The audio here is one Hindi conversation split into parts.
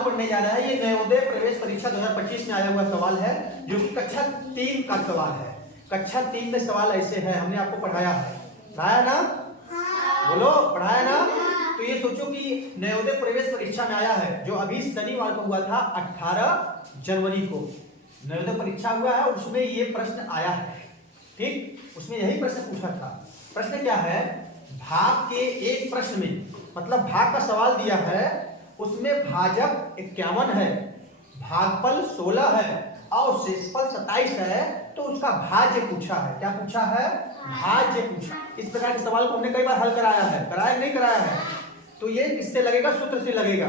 सवाल पढ़ने जा रहा है। ये नवोदय प्रवेश परीक्षा 2025 में आया हुआ सवाल है, जो कि कक्षा 3 का सवाल है। कक्षा 3 में सवाल ऐसे है, हमने आपको पढ़ाया ना? बोलो, पढ़ाया ना? तो ये सोचो कि नवोदय प्रवेश परीक्षा में आया है, जो अभी शनिवार को हुआ था 18 जनवरी को नवोदय परीक्षा हुआ है, उसमें ये प्रश्न आया है। ठीक, उसमें यही प्रश्न पूछा था। प्रश्न क्या है? भाग के एक प्रश्न में, मतलब भाग का सवाल दिया है, उसमें भाजक 51 है, भागफल 16 है और शेषफल 27 है, तो उसका भाज्य पूछा है। क्या पूछा है? भाज्य पूछा। इस प्रकार के सवाल को हमने कई बार हल कराया है, कराया नहीं कराया है? तो ये किससे लगेगा? सूत्र से लगेगा।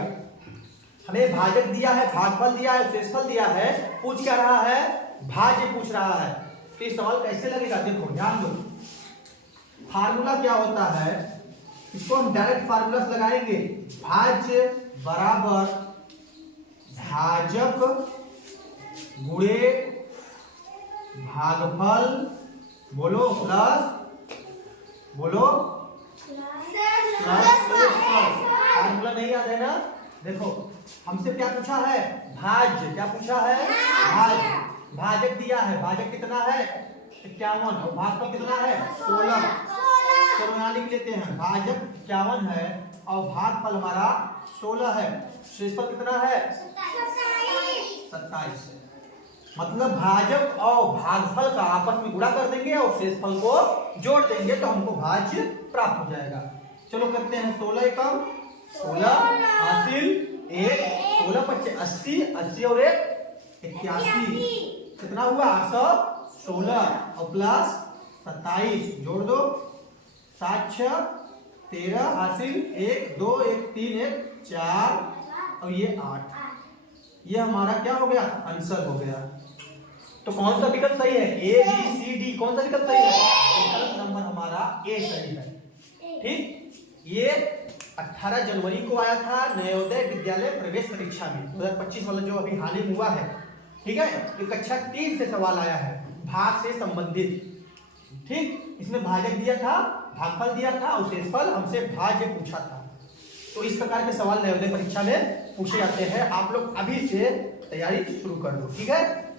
हमें भाजक दिया है, भागफल दिया है, शेषफल दिया है, पूछ क्या रहा है? भाज्य पूछ रहा है। तो ये सवाल कैसे लगेगा? देखो ध्यान दो, फार्मूला क्या होता है, इसको हम डायरेक्ट फार्मूला लगाएंगे। भाज्य बराबर भाजक गुणे भागफल, बोलो प्लस, बोलो प्लस फार्मूला नहीं याद है ना? देखो हमसे क्या पूछा है? भाज्य। क्या पूछा है? भाज्य। भाजक दिया है, भाजक कितना है? 51 और भागफल कितना है? 16। चलो यहाँ लिख लेते हैं, भाजक 51 है और भागफल हमारा 16 है, शेषफल कितना है? 27 है। मतलब भाजक और भागफल का आपस में गुणा कर देंगे और शेषफल को जोड़ देंगे तो हमको भाज्य प्राप्त हो जाएगा। चलो करते हैं, 16 एकम 16 हासिल 1, 16 पच्चे 80, 80 और 1 81, कितना हुआ? 816 और प्लस 27 जोड़ दो, 7 6 13 हासिल 1 2 1 3 1 4 और ये 8। ये हमारा क्या हो गया? आंसर हो गया। तो कौन सा विकल्प सही है? ए बी सी डी, कौन सा विकल्प सही है? विकल्प नंबर हमारा ए सही है। ठीक, ये 18 जनवरी को आया था नवोदय विद्यालय प्रवेश परीक्षा में 2025 वाला जो अभी हाल ही हुआ है। ठीक है, ये कक्षा 3 से सवाल आया है, भाग से संबंधित। ठीक, इसमें भाजक दिया था, भागफल दिया था और शेषफल हमसे भाज्य पूछा था। तो इस प्रकार के सवाल नवोदय परीक्षा में पूछे जाते हैं। आप लोग अभी से तैयारी शुरू कर दो। ठीक है।